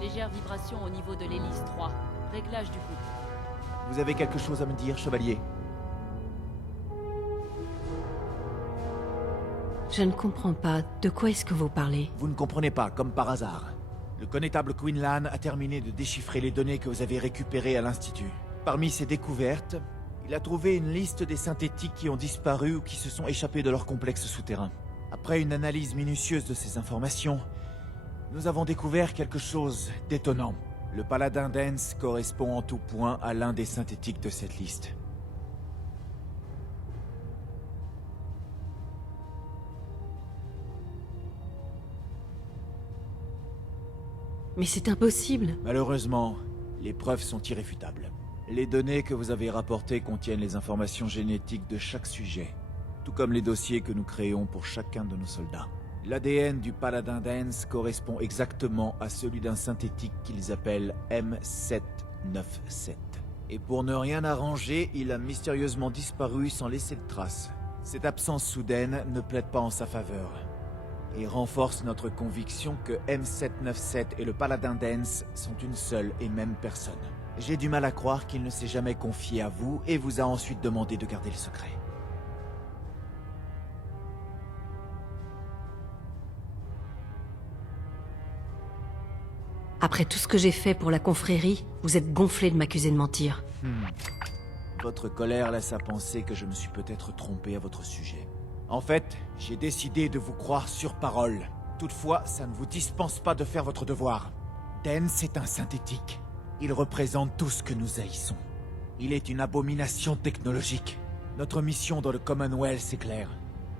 Légère vibration au niveau de l'hélice 3. Réglage du couple. Vous avez quelque chose à me dire, chevalier? Je ne comprends pas. De quoi est-ce que vous parlez? Vous ne comprenez pas, comme par hasard. Le connétable Quinlan a terminé de déchiffrer les données que vous avez récupérées à l'Institut. Parmi ces découvertes, il a trouvé une liste des synthétiques qui ont disparu ou qui se sont échappés de leur complexe souterrain. Après une analyse minutieuse de ces informations, nous avons découvert quelque chose d'étonnant. Le paladin Dance correspond en tout point à l'un des synthétiques de cette liste. Mais c'est impossible. Malheureusement, les preuves sont irréfutables. Les données que vous avez rapportées contiennent les informations génétiques de chaque sujet, tout comme les dossiers que nous créons pour chacun de nos soldats. L'ADN du paladin Dance correspond exactement à celui d'un synthétique qu'ils appellent M797. Et pour ne rien arranger, il a mystérieusement disparu sans laisser de traces. Cette absence soudaine ne plaide pas en sa faveur, et renforce notre conviction que M797 et le paladin Dance sont une seule et même personne. J'ai du mal à croire qu'il ne s'est jamais confié à vous et vous a ensuite demandé de garder le secret. Après tout ce que j'ai fait pour la confrérie, vous êtes gonflé de m'accuser de mentir. Votre colère laisse à penser que je me suis peut-être trompé à votre sujet. En fait, j'ai décidé de vous croire sur parole. Toutefois, ça ne vous dispense pas de faire votre devoir. Dance est un synthétique. Il représente tout ce que nous haïssons. Il est une abomination technologique. Notre mission dans le Commonwealth est claire.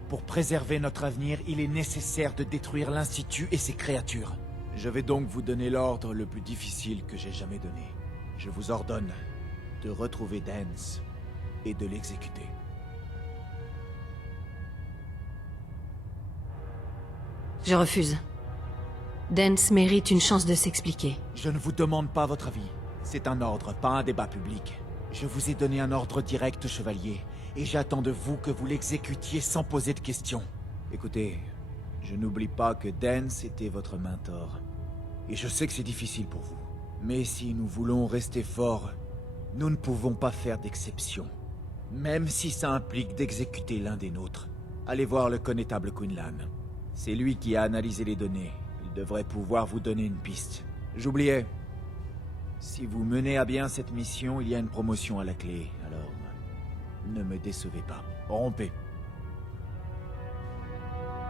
Pour préserver notre avenir, il est nécessaire de détruire l'Institut et ses créatures. Je vais donc vous donner l'ordre le plus difficile que j'ai jamais donné. Je vous ordonne de retrouver Dance et de l'exécuter. Je refuse. Dance mérite une chance de s'expliquer. Je ne vous demande pas votre avis. C'est un ordre, pas un débat public. Je vous ai donné un ordre direct, chevalier, et j'attends de vous que vous l'exécutiez sans poser de questions. Écoutez, je n'oublie pas que Dance était votre mentor. Et je sais que c'est difficile pour vous. Mais si nous voulons rester forts, nous ne pouvons pas faire d'exception. Même si ça implique d'exécuter l'un des nôtres. Allez voir le connétable Quinlan. C'est lui qui a analysé les données. Il devrait pouvoir vous donner une piste. J'oubliais. Si vous menez à bien cette mission, il y a une promotion à la clé. Alors, ne me décevez pas. Rompez.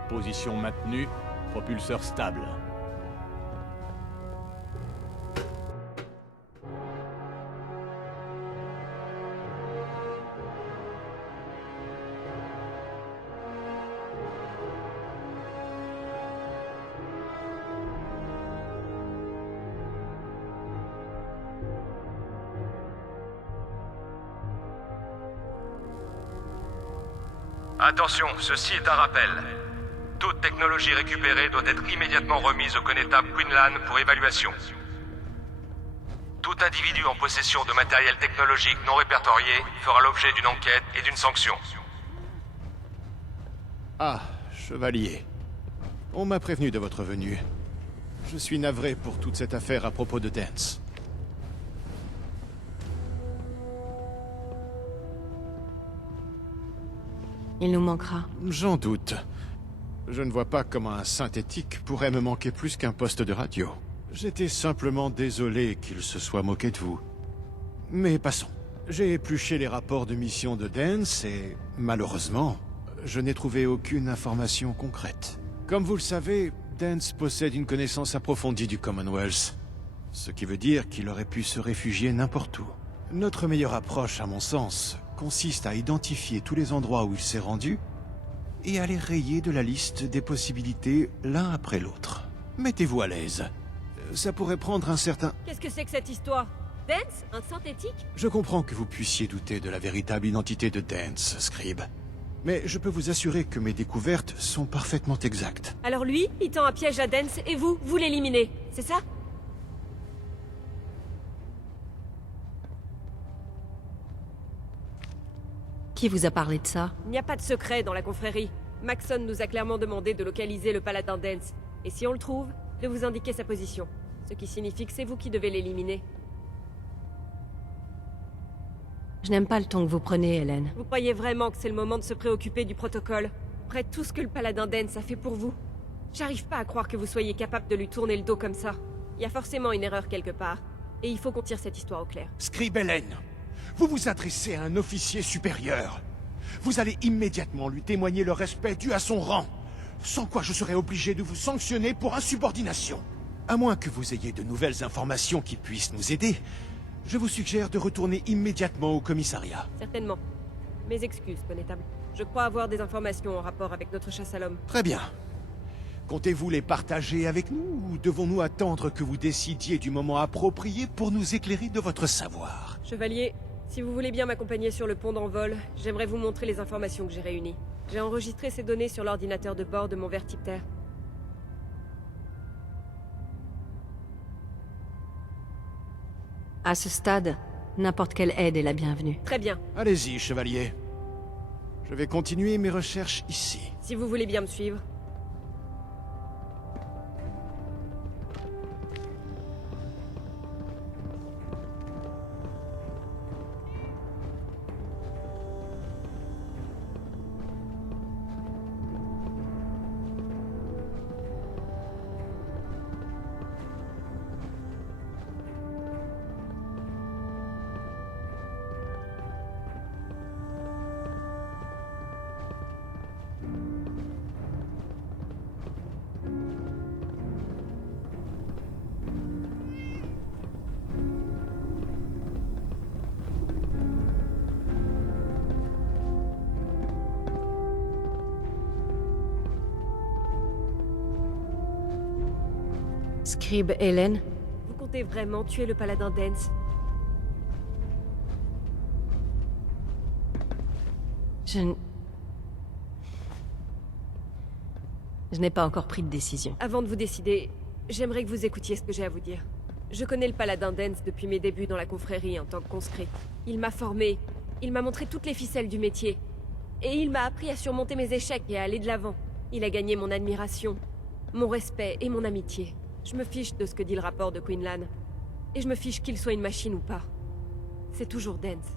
Position maintenue, propulseur stable. Attention, ceci est un rappel. Toute technologie récupérée doit être immédiatement remise au connétable Quinlan pour évaluation. Tout individu en possession de matériel technologique non répertorié fera l'objet d'une enquête et d'une sanction. Ah, chevalier. On m'a prévenu de votre venue. Je suis navré pour toute cette affaire à propos de Dance. Il nous manquera. J'en doute. Je ne vois pas comment un synthétique pourrait me manquer plus qu'un poste de radio. J'étais simplement désolé qu'il se soit moqué de vous. Mais passons. J'ai épluché les rapports de mission de Dance et, malheureusement, je n'ai trouvé aucune information concrète. Comme vous le savez, Dance possède une connaissance approfondie du Commonwealth. Ce qui veut dire qu'il aurait pu se réfugier n'importe où. Notre meilleure approche, à mon sens, consiste à identifier tous les endroits où il s'est rendu et à les rayer de la liste des possibilités l'un après l'autre. Mettez-vous à l'aise. Ça pourrait prendre un certain... Qu'est-ce que c'est que cette histoire? Dance? Un synthétique? Je comprends que vous puissiez douter de la véritable identité de Dance, Scribe. Mais je peux vous assurer que mes découvertes sont parfaitement exactes. Alors lui, il tend un piège à Dance et vous l'éliminez, c'est ça? Qui vous a parlé de ça? Il n'y a pas de secret dans la confrérie. Maxson nous a clairement demandé de localiser le paladin Dance. Et si on le trouve, de vous indiquer sa position. Ce qui signifie que c'est vous qui devez l'éliminer. Je n'aime pas le ton que vous prenez, Hélène. Vous croyez vraiment que c'est le moment de se préoccuper du protocole? Après tout ce que le paladin Dance a fait pour vous? J'arrive pas à croire que vous soyez capable de lui tourner le dos comme ça. Il y a forcément une erreur quelque part. Et il faut qu'on tire cette histoire au clair. Scribe Hélène, vous vous adressez à un officier supérieur. Vous allez immédiatement lui témoigner le respect dû à son rang. Sans quoi je serai obligé de vous sanctionner pour insubordination. À moins que vous ayez de nouvelles informations qui puissent nous aider, je vous suggère de retourner immédiatement au commissariat. Certainement. Mes excuses, connétable. Je crois avoir des informations en rapport avec notre chasse à l'homme. Très bien. Comptez-vous les partager avec nous ou devons-nous attendre que vous décidiez du moment approprié pour nous éclairer de votre savoir? Chevalier, si vous voulez bien m'accompagner sur le pont d'envol, j'aimerais vous montrer les informations que j'ai réunies. J'ai enregistré ces données sur l'ordinateur de bord de mon vertiptère. À ce stade, n'importe quelle aide est la bienvenue. Très bien. Allez-y, chevalier. Je vais continuer mes recherches ici. Si vous voulez bien me suivre. Scribe Hélène, Vous comptez vraiment tuer le paladin Dance? je n'ai pas encore pris de décision. Avant de vous décider, j'aimerais que vous écoutiez ce que j'ai à vous dire. Je connais le paladin Dance depuis mes débuts dans la confrérie en tant que conscrit. Il m'a formé, il m'a montré toutes les ficelles du métier. Et il m'a appris à surmonter mes échecs et à aller de l'avant. Il a gagné mon admiration, mon respect et mon amitié. Je me fiche de ce que dit le rapport de Quinlan. Et je me fiche qu'il soit une machine ou pas. C'est toujours Dance.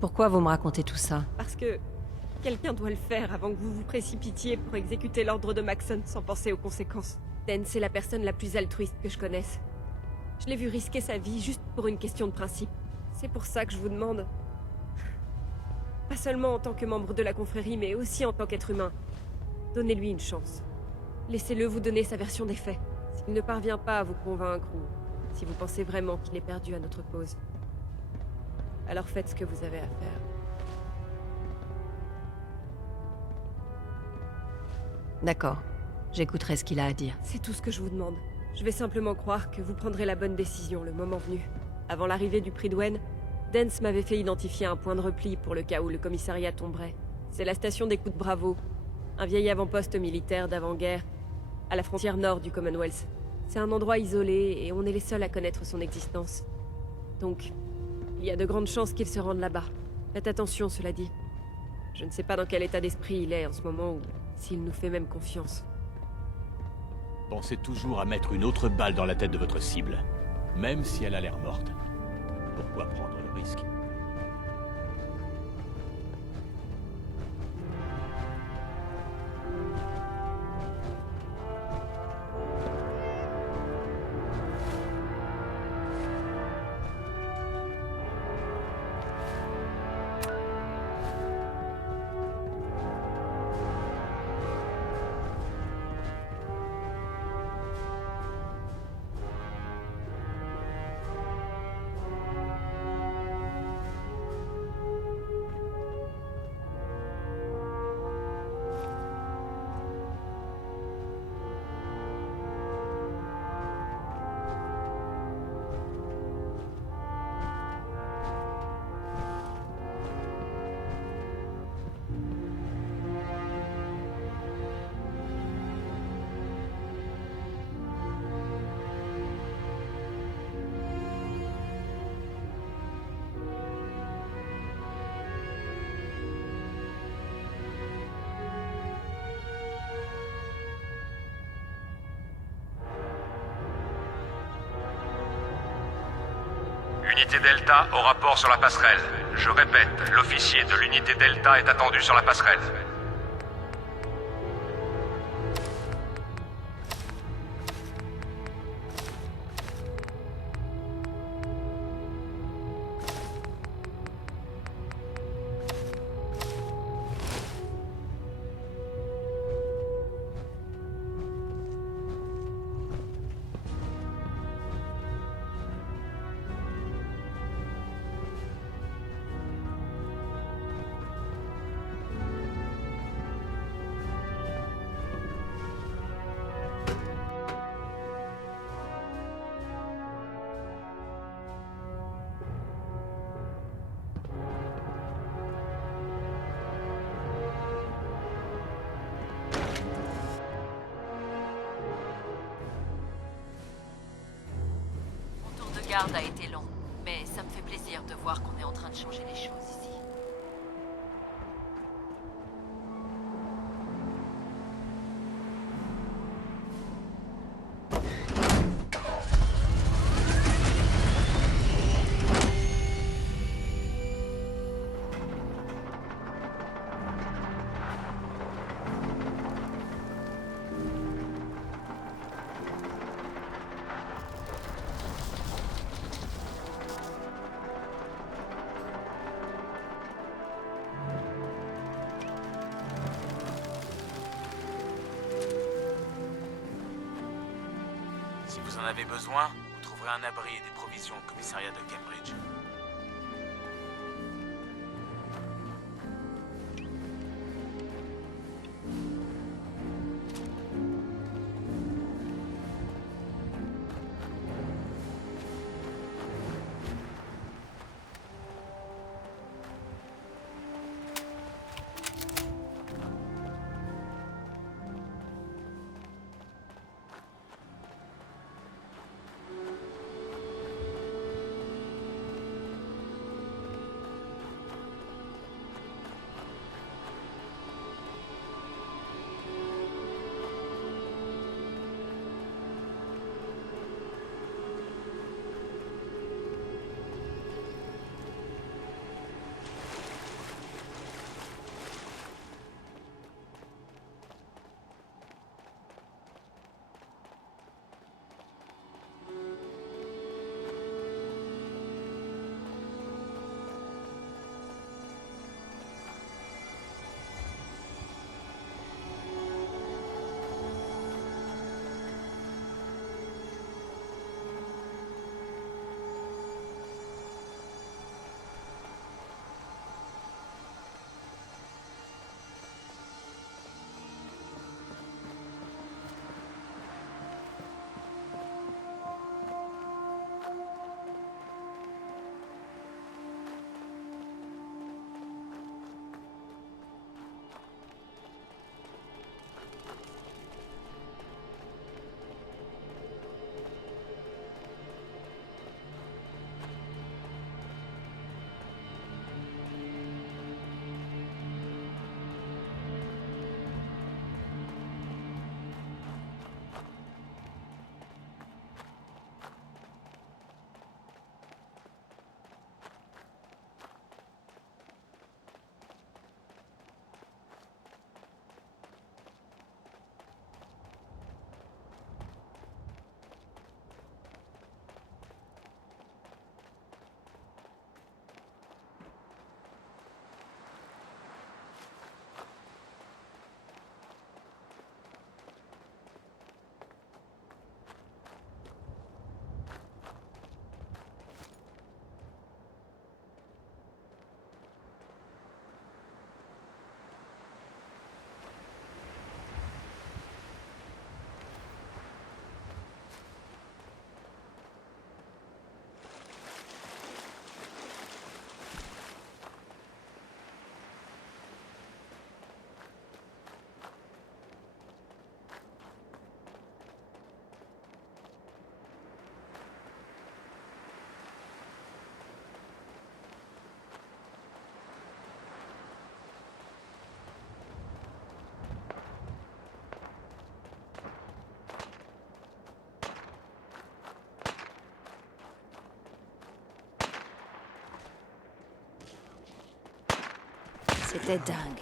Pourquoi vous me racontez tout ça? Parce que quelqu'un doit le faire avant que vous vous précipitiez pour exécuter l'ordre de Maxon sans penser aux conséquences. Dance est la personne la plus altruiste que je connaisse. Je l'ai vu risquer sa vie juste pour une question de principe. C'est pour ça que je vous demande... Pas seulement en tant que membre de la confrérie, mais aussi en tant qu'être humain. Donnez-lui une chance. Laissez-le vous donner sa version des faits. S'il ne parvient pas à vous convaincre ou si vous pensez vraiment qu'il est perdu à notre cause, alors faites ce que vous avez à faire. D'accord. J'écouterai ce qu'il a à dire. C'est tout ce que je vous demande. Je vais simplement croire que vous prendrez la bonne décision le moment venu. Avant l'arrivée du Prydwen, Dance m'avait fait identifier un point de repli pour le cas où le commissariat tomberait. C'est la station des Coups de Bravo, un vieil avant-poste militaire d'avant-guerre, à la frontière nord du Commonwealth. C'est un endroit isolé et on est les seuls à connaître son existence. Donc, il y a de grandes chances qu'il se rende là-bas. Faites attention, cela dit. Je ne sais pas dans quel état d'esprit il est en ce moment ou s'il nous fait même confiance. Pensez toujours à mettre une autre balle dans la tête de votre cible, même si elle a l'air morte. Pourquoi prendre le risque? Unité Delta au rapport sur la passerelle. Je répète, l'officier de l'unité Delta est attendu sur la passerelle. Mon tour de garde a été long, mais ça me fait plaisir de voir qu'on est en train de changer les choses ici. Si vous en avez besoin, vous trouverez un abri et des provisions au commissariat de Cambridge. C'était dingue.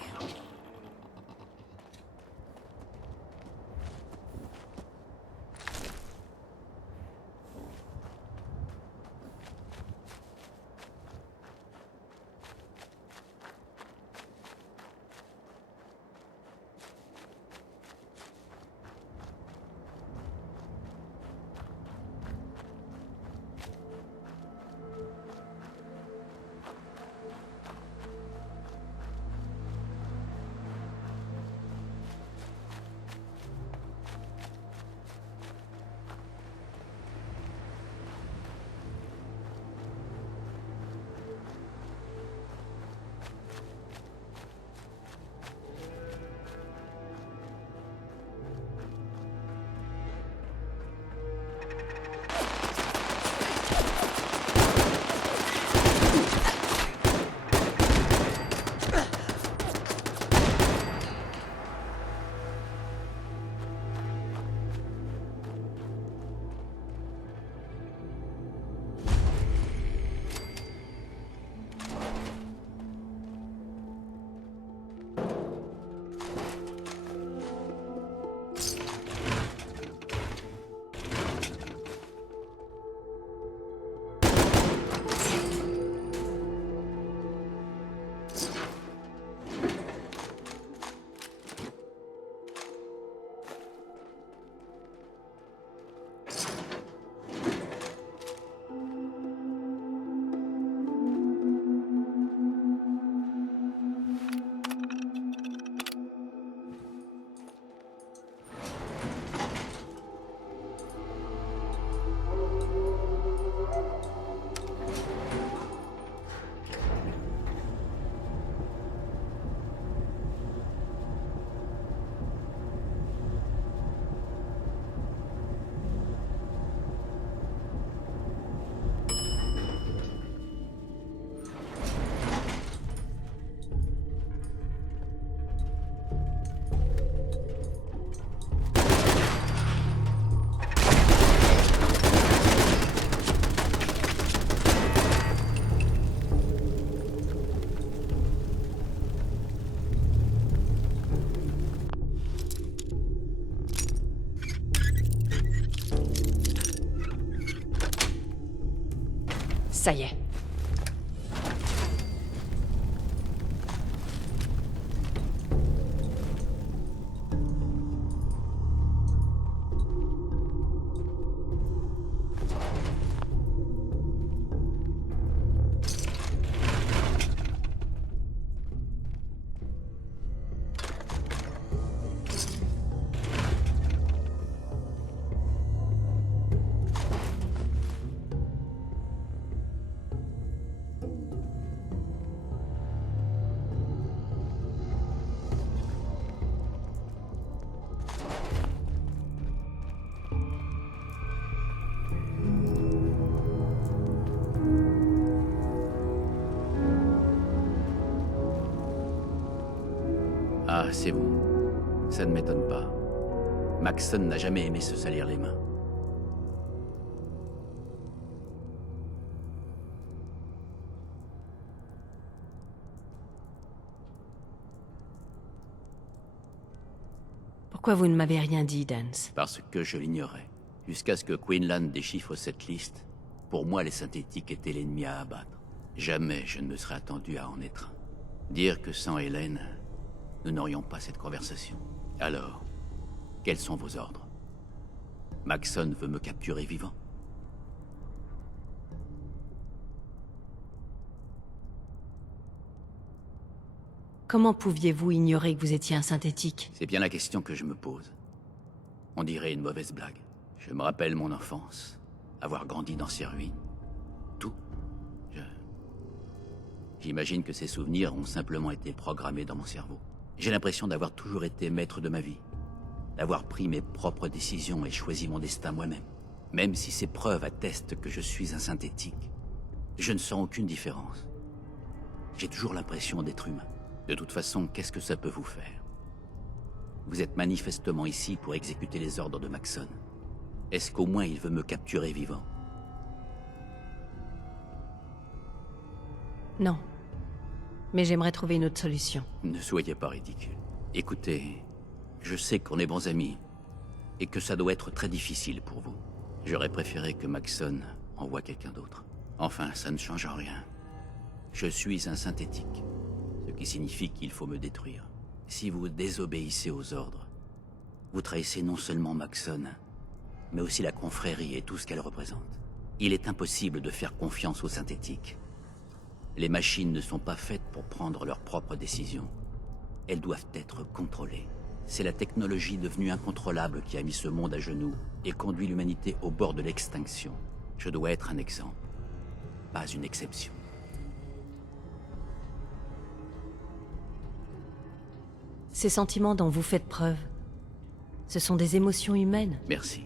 Ça y est. Ah, c'est vous. Ça ne m'étonne pas. Maxson n'a jamais aimé se salir les mains. Pourquoi vous ne m'avez rien dit, Dance? Parce que je l'ignorais. Jusqu'à ce que Quinlan déchiffre cette liste, pour moi les synthétiques étaient l'ennemi à abattre. Jamais je ne me serais attendu à en être un. Dire que sans Hélène, nous n'aurions pas cette conversation. Alors, quels sont vos ordres? Maxson veut me capturer vivant. Comment pouviez-vous ignorer que vous étiez un synthétique? C'est bien la question que je me pose. On dirait une mauvaise blague. Je me rappelle mon enfance, avoir grandi dans ces ruines. Tout. J'imagine que ces souvenirs ont simplement été programmés dans mon cerveau. J'ai l'impression d'avoir toujours été maître de ma vie. D'avoir pris mes propres décisions et choisi mon destin moi-même. Même si ces preuves attestent que je suis un synthétique, je ne sens aucune différence. J'ai toujours l'impression d'être humain. De toute façon, qu'est-ce que ça peut vous faire? Vous êtes manifestement ici pour exécuter les ordres de Maxson. Est-ce qu'au moins il veut me capturer vivant? Non. Mais j'aimerais trouver une autre solution. Ne soyez pas ridicule. Écoutez, je sais qu'on est bons amis, et que ça doit être très difficile pour vous. J'aurais préféré que Maxson envoie quelqu'un d'autre. Enfin, ça ne change rien. Je suis un synthétique, ce qui signifie qu'il faut me détruire. Si vous désobéissez aux ordres, vous trahissez non seulement Maxson, mais aussi la confrérie et tout ce qu'elle représente. Il est impossible de faire confiance aux synthétiques. Les machines ne sont pas faites pour prendre leurs propres décisions. Elles doivent être contrôlées. C'est la technologie devenue incontrôlable qui a mis ce monde à genoux et conduit l'humanité au bord de l'extinction. Je dois être un exemple, pas une exception. Ces sentiments dont vous faites preuve, ce sont des émotions humaines. Merci.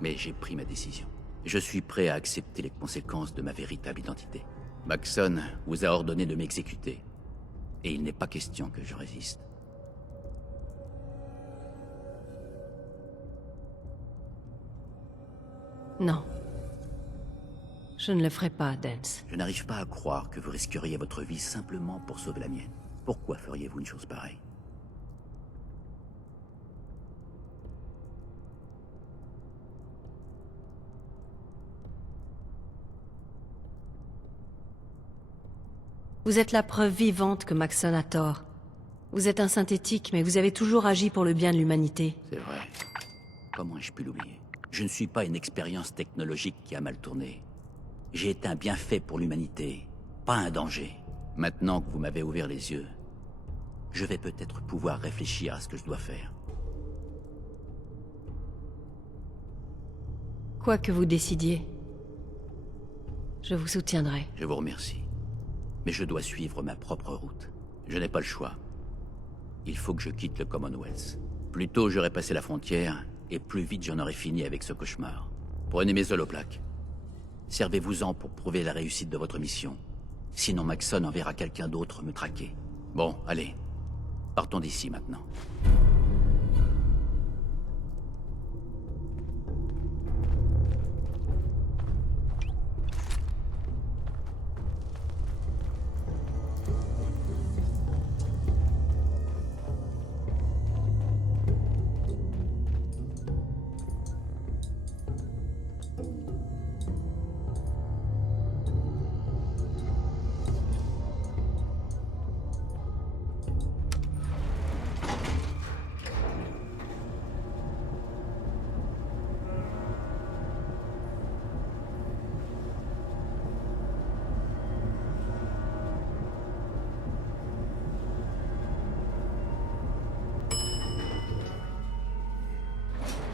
Mais j'ai pris ma décision. Je suis prêt à accepter les conséquences de ma véritable identité. Maxson vous a ordonné de m'exécuter. Et il n'est pas question que je résiste. Non. Je ne le ferai pas, Dance. Je n'arrive pas à croire que vous risqueriez votre vie simplement pour sauver la mienne. Pourquoi feriez-vous une chose pareille? Vous êtes la preuve vivante que Maxson a tort. Vous êtes un synthétique, mais vous avez toujours agi pour le bien de l'humanité. C'est vrai. Comment ai-je pu l'oublier? Je ne suis pas une expérience technologique qui a mal tourné. J'ai été un bienfait pour l'humanité, pas un danger. Maintenant que vous m'avez ouvert les yeux, je vais peut-être pouvoir réfléchir à ce que je dois faire. Quoi que vous décidiez, je vous soutiendrai. Je vous remercie. Mais je dois suivre ma propre route. Je n'ai pas le choix. Il faut que je quitte le Commonwealth. Plus tôt j'aurai passé la frontière, et plus vite j'en aurai fini avec ce cauchemar. Prenez mes holoplaques. Servez-vous-en pour prouver la réussite de votre mission. Sinon Maxson enverra quelqu'un d'autre me traquer. Bon, allez. Partons d'ici maintenant.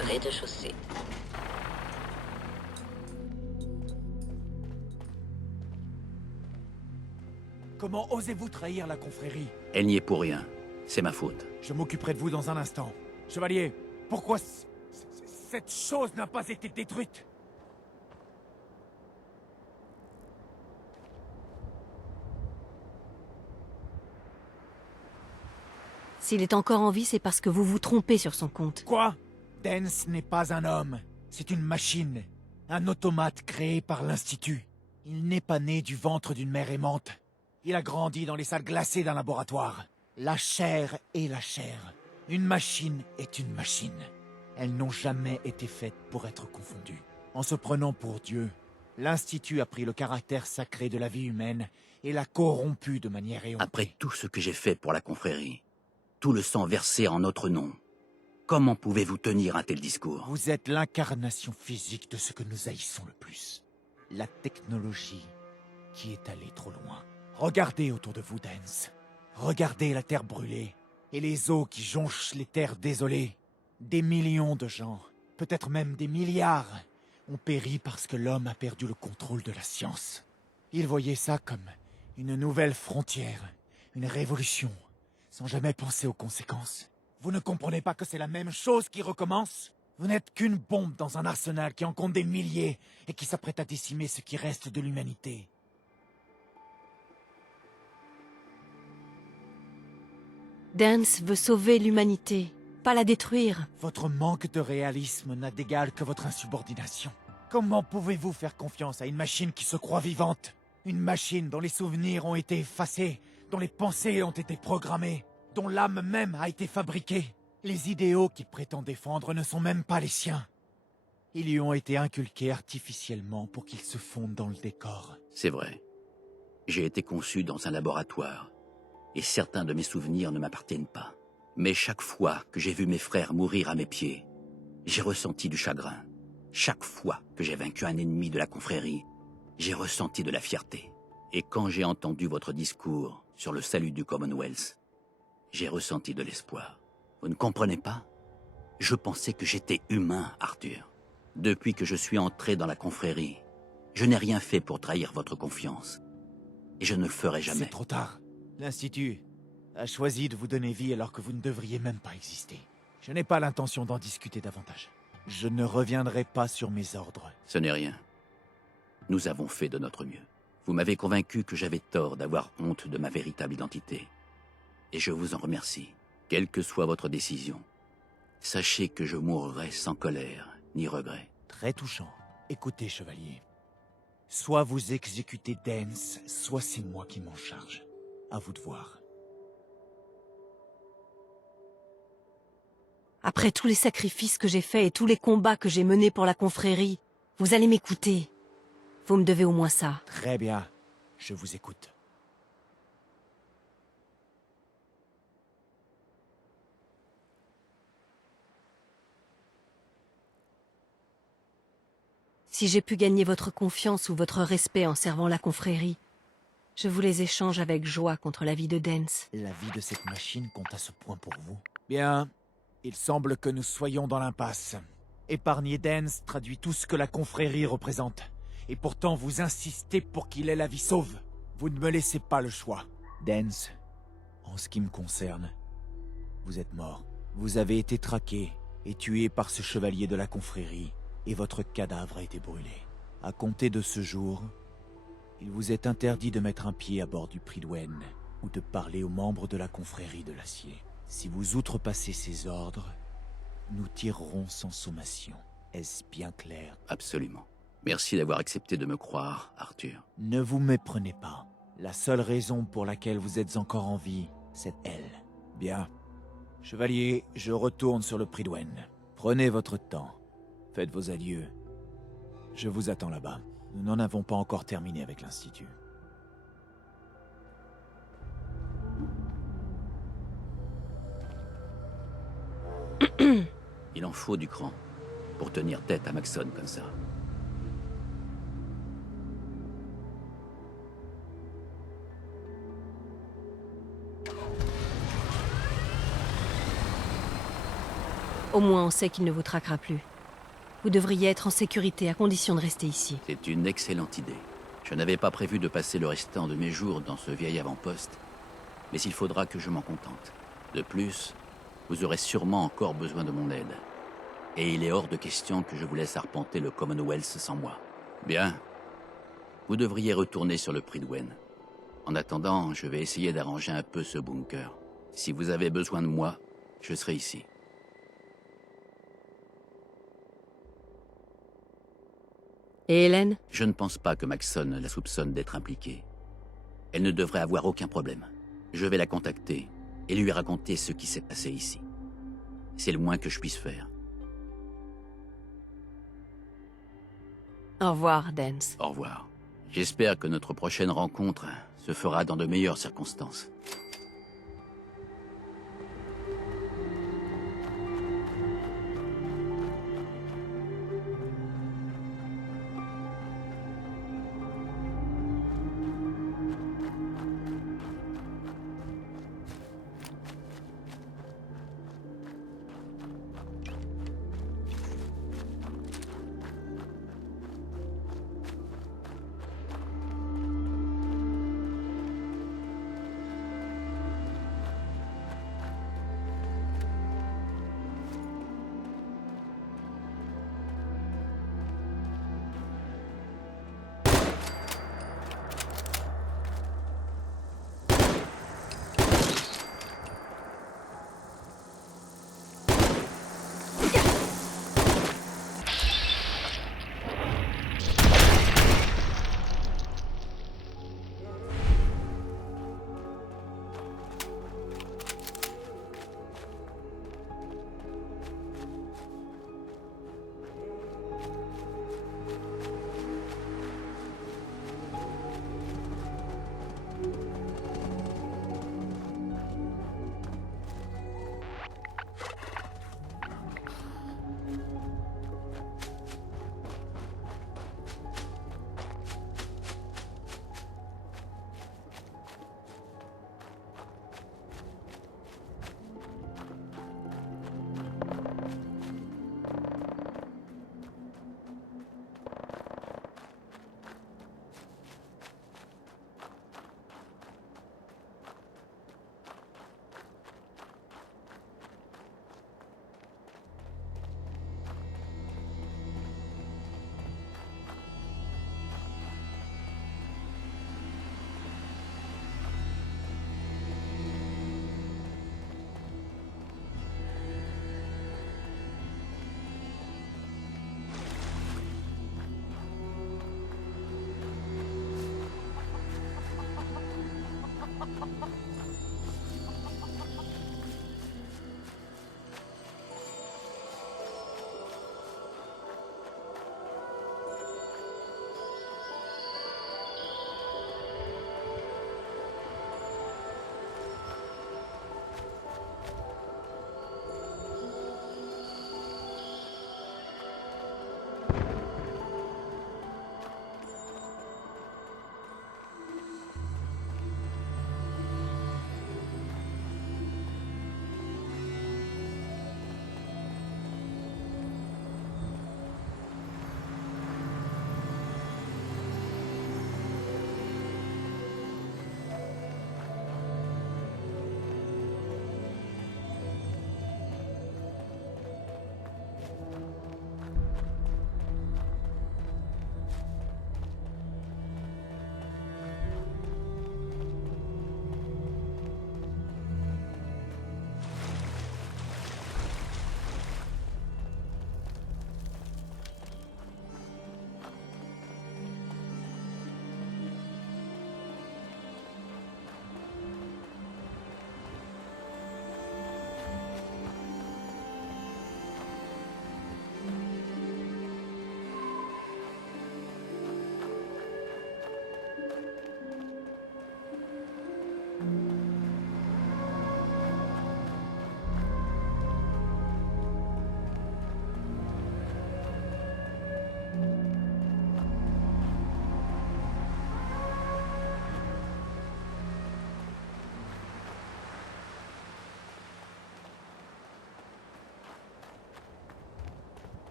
Rez-de-chaussée. Comment osez-vous trahir la confrérie? Elle n'y est pour rien. C'est ma faute. Je m'occuperai de vous dans un instant. Chevalier, pourquoi cette chose n'a pas été détruite? S'il est encore en vie, c'est parce que vous vous trompez sur son compte. Quoi? Dance n'est pas un homme. C'est une machine. Un automate créé par l'Institut. Il n'est pas né du ventre d'une mère aimante. Il a grandi dans les salles glacées d'un laboratoire. La chair est la chair. Une machine est une machine. Elles n'ont jamais été faites pour être confondues. En se prenant pour Dieu, l'Institut a pris le caractère sacré de la vie humaine et l'a corrompu de manière éhontée. Après tout ce que j'ai fait pour la confrérie, tout le sang versé en notre nom, comment pouvez-vous tenir un tel discours? Vous êtes l'incarnation physique de ce que nous haïssons le plus. La technologie qui est allée trop loin. Regardez autour de vous, Dance. Regardez la terre brûlée et les eaux qui jonchent les terres désolées. Des millions de gens, peut-être même des milliards, ont péri parce que l'homme a perdu le contrôle de la science. Ils voyaient ça comme une nouvelle frontière, une révolution, sans jamais penser aux conséquences. Vous ne comprenez pas que c'est la même chose qui recommence? Vous n'êtes qu'une bombe dans un arsenal qui en compte des milliers et qui s'apprête à décimer ce qui reste de l'humanité. Dance veut sauver l'humanité, pas la détruire. Votre manque de réalisme n'a d'égal que votre insubordination. Comment pouvez-vous faire confiance à une machine qui se croit vivante? Une machine dont les souvenirs ont été effacés dont les pensées ont été programmées, dont l'âme même a été fabriquée. Les idéaux qu'il prétend défendre ne sont même pas les siens. Ils lui ont été inculqués artificiellement pour qu'ils se fondent dans le décor. C'est vrai. J'ai été conçu dans un laboratoire, et certains de mes souvenirs ne m'appartiennent pas. Mais chaque fois que j'ai vu mes frères mourir à mes pieds, j'ai ressenti du chagrin. Chaque fois que j'ai vaincu un ennemi de la confrérie, j'ai ressenti de la fierté. Et quand j'ai entendu votre discours sur le salut du Commonwealth, j'ai ressenti de l'espoir. Vous ne comprenez pas? Je pensais que j'étais humain, Arthur. Depuis que je suis entré dans la confrérie, je n'ai rien fait pour trahir votre confiance. Et je ne le ferai jamais. C'est trop tard. L'Institut a choisi de vous donner vie alors que vous ne devriez même pas exister. Je n'ai pas l'intention d'en discuter davantage. Je ne reviendrai pas sur mes ordres. Ce n'est rien. Nous avons fait de notre mieux. Vous m'avez convaincu que j'avais tort d'avoir honte de ma véritable identité. Et je vous en remercie. Quelle que soit votre décision, sachez que je mourrai sans colère ni regret. Très touchant. Écoutez, chevalier. Soit vous exécutez Dance, soit c'est moi qui m'en charge. À vous de voir. Après tous les sacrifices que j'ai faits et tous les combats que j'ai menés pour la confrérie, vous allez m'écouter. Vous me devez au moins ça. Très bien. Je vous écoute. Si j'ai pu gagner votre confiance ou votre respect en servant la confrérie, je vous les échange avec joie contre la vie de Dance. La vie de cette machine compte à ce point pour vous. Bien. Il semble que nous soyons dans l'impasse. Épargner Dance traduit tout ce que la confrérie représente. Et pourtant vous insistez pour qu'il ait la vie sauve. Vous ne me laissez pas le choix. Dance, en ce qui me concerne, vous êtes mort. Vous avez été traqué et tué par ce chevalier de la confrérie, et votre cadavre a été brûlé. À compter de ce jour, il vous est interdit de mettre un pied à bord du Prydwen ou de parler aux membres de la confrérie de l'acier. Si vous outrepassez ces ordres, nous tirerons sans sommation. Est-ce bien clair? Absolument. Merci d'avoir accepté de me croire, Arthur. Ne vous méprenez pas. La seule raison pour laquelle vous êtes encore en vie, c'est elle. Bien. Chevalier, je retourne sur le Prydwen. Prenez votre temps. Faites vos adieux. Je vous attends là-bas. Nous n'en avons pas encore terminé avec l'Institut. Il en faut du cran pour tenir tête à Maxon comme ça. Au moins on sait qu'il ne vous traquera plus. Vous devriez être en sécurité à condition de rester ici. C'est une excellente idée. Je n'avais pas prévu de passer le restant de mes jours dans ce vieil avant-poste, mais il faudra que je m'en contente. De plus, vous aurez sûrement encore besoin de mon aide. Et il est hors de question que je vous laisse arpenter le Commonwealth sans moi. Bien. Vous devriez retourner sur le Prydwen. En attendant, je vais essayer d'arranger un peu ce bunker. Si vous avez besoin de moi, je serai ici. Et Hélène? Je ne pense pas que Maxon la soupçonne d'être impliquée. Elle ne devrait avoir aucun problème. Je vais la contacter et lui raconter ce qui s'est passé ici. C'est le moins que je puisse faire. Au revoir, Dance. Au revoir. J'espère que notre prochaine rencontre se fera dans de meilleures circonstances.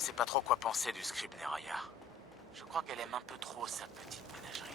ne sais pas trop quoi penser du script Neraya. Je crois qu'elle aime un peu trop sa petite ménagerie.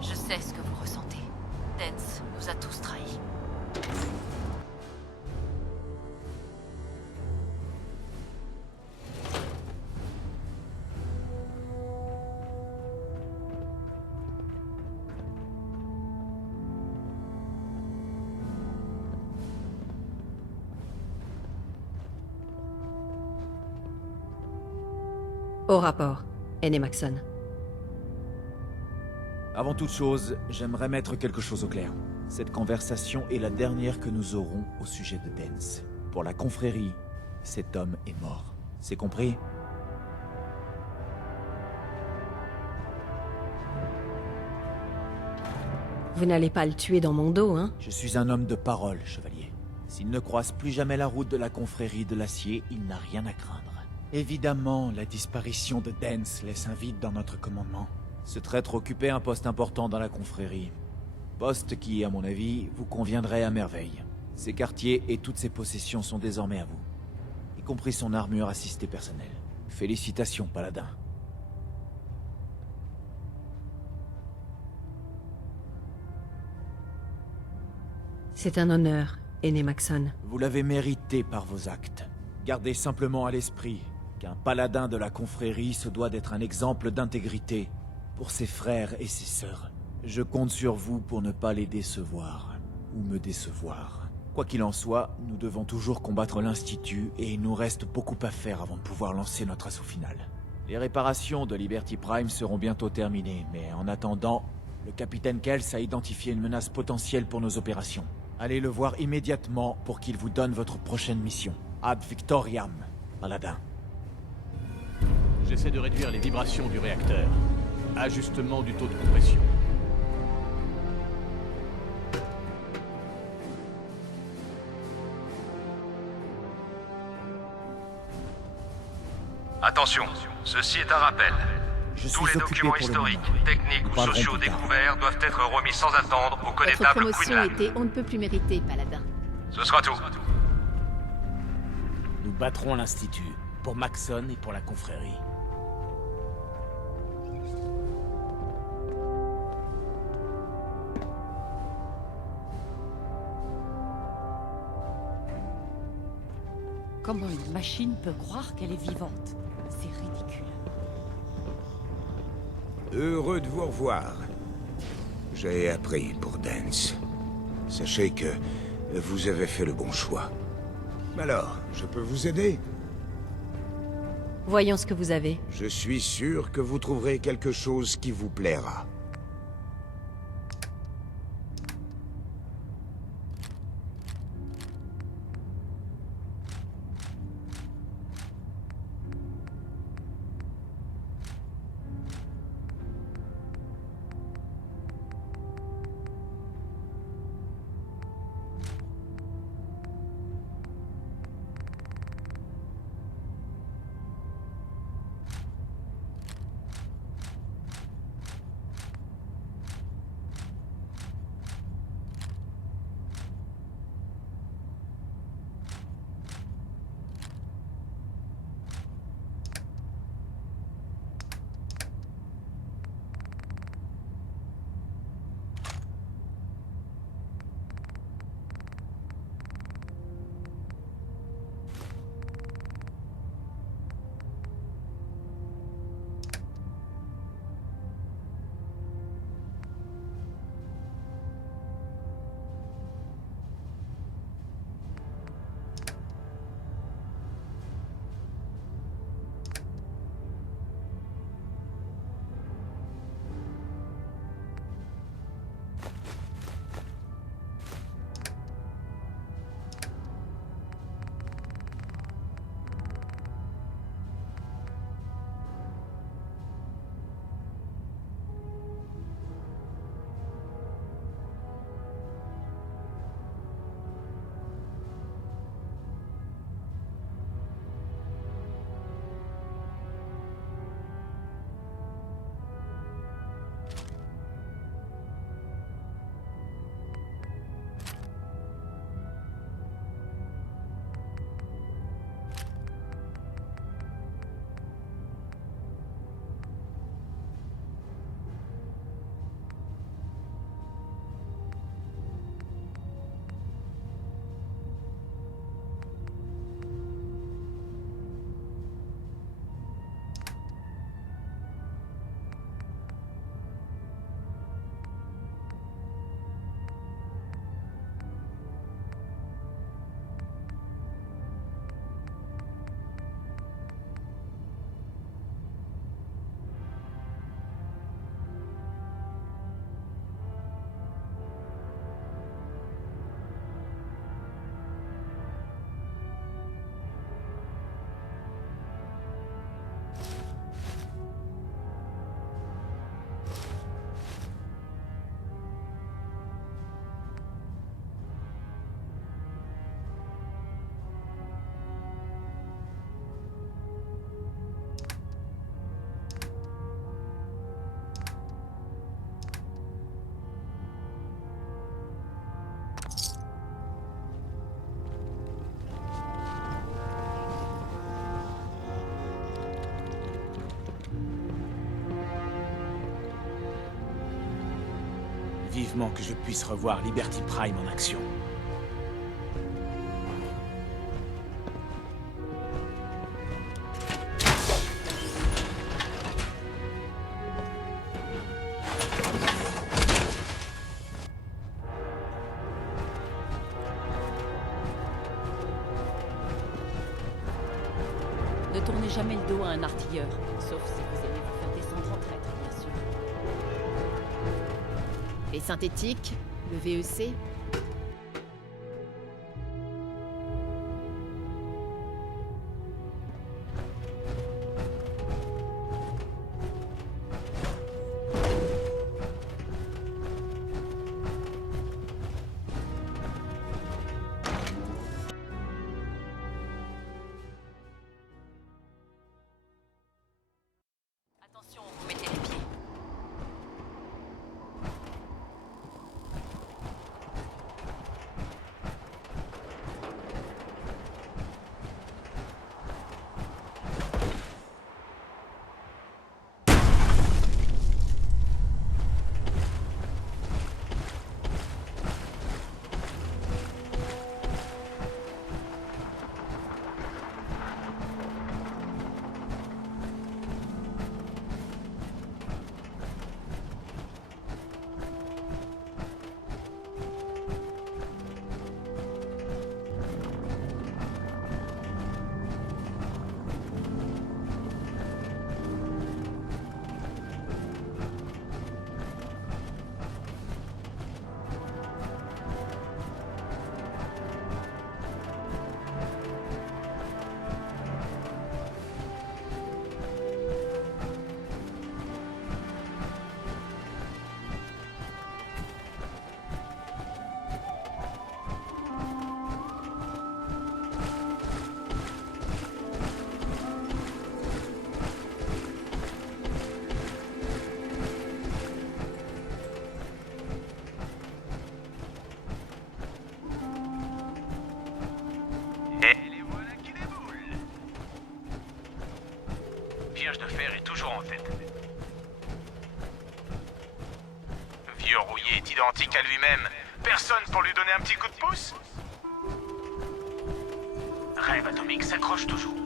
Je sais ce que vous ressentez. Dance nous a tous trahis. Au rapport, N. Maxon. Avant toute chose, j'aimerais mettre quelque chose au clair. Cette conversation est la dernière que nous aurons au sujet de Dance. Pour la confrérie, cet homme est mort. C'est compris? Vous n'allez pas le tuer dans mon dos, hein? Je suis un homme de parole, chevalier. S'il ne croise plus jamais la route de la confrérie de l'acier, il n'a rien à craindre. Évidemment, la disparition de Dance laisse un vide dans notre commandement. Ce traître occupait un poste important dans la confrérie. Poste qui, à mon avis, vous conviendrait à merveille. Ses quartiers et toutes ses possessions sont désormais à vous. Y compris son armure assistée personnelle. Félicitations, paladin. C'est un honneur, N. Maxon. Vous l'avez mérité par vos actes. Gardez simplement à l'esprit qu'un paladin de la confrérie se doit d'être un exemple d'intégrité pour ses frères et ses sœurs. Je compte sur vous pour ne pas les décevoir, ou me décevoir. Quoi qu'il en soit, nous devons toujours combattre l'Institut et il nous reste beaucoup à faire avant de pouvoir lancer notre assaut final. Les réparations de Liberty Prime seront bientôt terminées, mais en attendant, le capitaine Kells a identifié une menace potentielle pour nos opérations. Allez le voir immédiatement pour qu'il vous donne votre prochaine mission. Ad Victoriam, paladin. J'essaie de réduire les vibrations du réacteur. Ajustement du taux de compression. Attention, ceci est un rappel. Tous les documents historiques, techniques ou sociaux découverts doivent être remis sans attendre au Votre connétable promotion Quinlan. était on ne peut plus mériter, Paladin. Ce sera tout. Nous battrons l'Institut, pour Maxon et pour la confrérie. Comment une machine peut croire qu'elle est vivante? C'est ridicule. Heureux de vous revoir. J'ai appris pour Dance. Sachez que vous avez fait le bon choix. Alors, je peux vous aider? Voyons ce que vous avez. Je suis sûr que vous trouverez quelque chose qui vous plaira. vivement que je puisse revoir Liberty Prime en action. Ne tournez jamais le dos à un artilleur, sauf si vous aimez vous faire descendre en traître, bien sûr. Les synthétiques, le VEC, Attention, vous mettez les pieds. Vierge de fer est toujours en tête. Le vieux rouillé est identique à lui-même. Personne pour lui donner un petit coup de pouce? Rêve atomique s'accroche toujours.